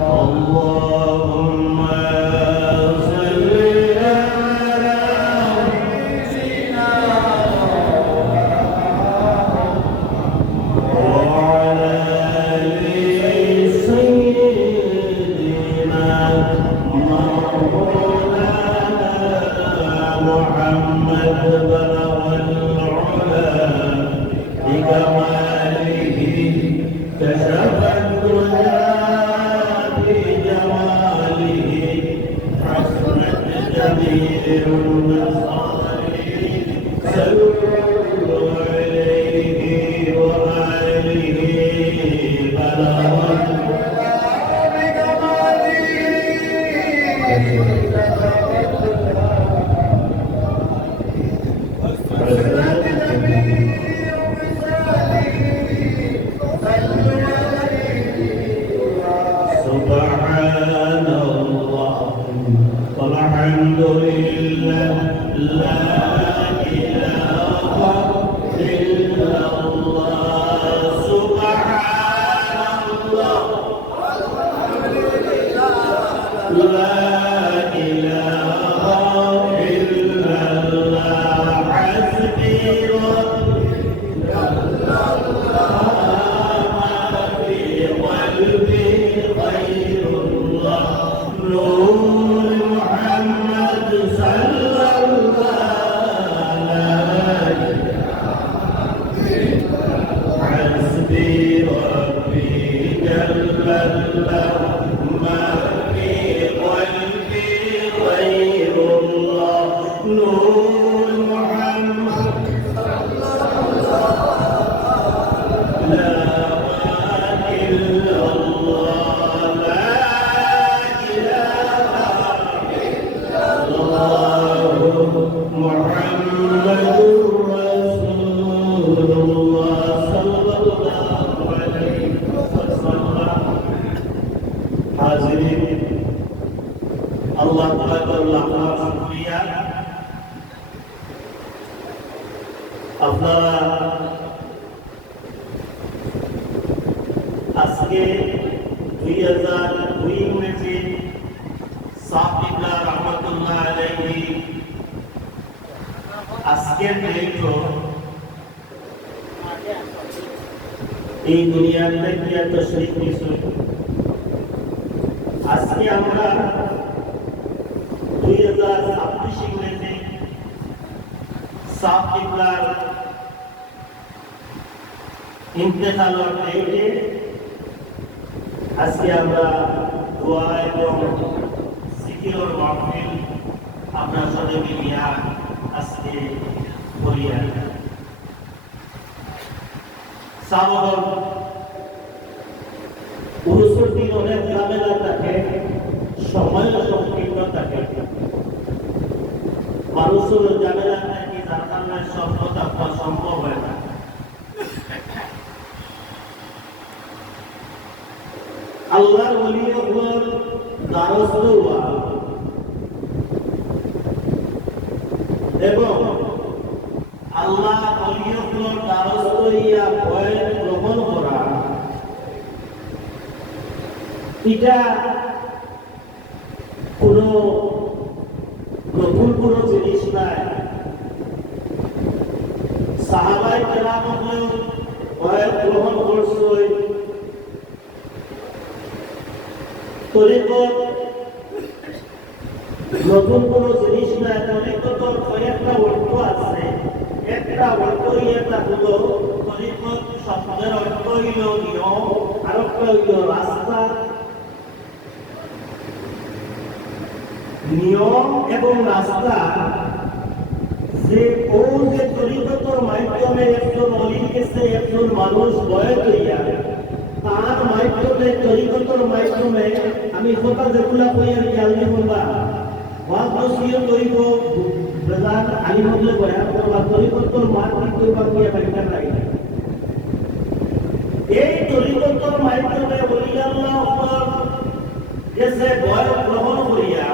اللهم صل على سيدنا وعلى آل سيدنا مولانا محمد بلغ العلا بكماله كشف الدجى بجماله حسنت جميع المصالح صلوا عليه وآله بلغ سبحان الله والحمد لله لا إله إلا الله سبحان الله لا إله إلا الله حسبي ربي خير الله نور محمد صلى الله عليه حسبي ربي جل الله ما في قلبي غير الله نور محمد لا إلا الله لا إله إلا الله محمد رسول الله صلى الله عليه وسلم حاضرين الله تعالى का शुक्रिया আপনারা আজকে 2002 ইংরেজি সাহিবুল্লাহ রহমাতুল্লাহ আলাইহি আজকের ডেট এই দুনিয়ার থেকে তশরীফ নিয়েছেন আজকে আমরা 2026 ইংরেজি সাহিবুল্লাহ ইন্তেকালের ডেটে আজকে আমরা দোয়া এবং জিকিরের মাহফিল আমরা সাথে মিলিয়া আজকে করিয়া সাবহর পুরুষের দিন অনেক ঝামেলা থাকে সময় সংকীর্ণ থাকে মানুষের ঝামেলা থাকে যার কারণে সব কথা সম্ভব হয় না আল্লাহর ওলিয়ুল্লাহর দ্বারস্থ হওয়া এবং আল্লাহ ওলিয়ুল্লাহর দ্বারস্থ হইয়া ভয় গ্রহণ করা এটা কোনো নতুন কোনো জিনিস নাই সাহাবায়ে কেরামও ভয় গ্রহণ করছে তরিকত নতুন কোন জিনিস না তরিকত কয়েকটা অর্থ আছে একটা অর্থ এটা হলো তরিকত শব্দের অর্থ হইল নিয়ম আর একটা হইল রাস্তা নিয়ম এবং রাস্তা যে ও যে তরিকতর মাধ্যমে একজন অলির কাছে একজন মানুষ বয় হইয়া তার মাধ্যমে তরিকতর মাধ্যমে আমি কথা যেগুলা কইয়ার জানলে বলবা ওয়াসিয় তরিক প্রধান আলী বললে বয়ান করবা তরিকতর মাধ্যমে কইবা কিয়া বাইটা নাই এই তরিকতর মাধ্যমে ওলি আল্লাহ যে বয় গ্রহণ করিয়া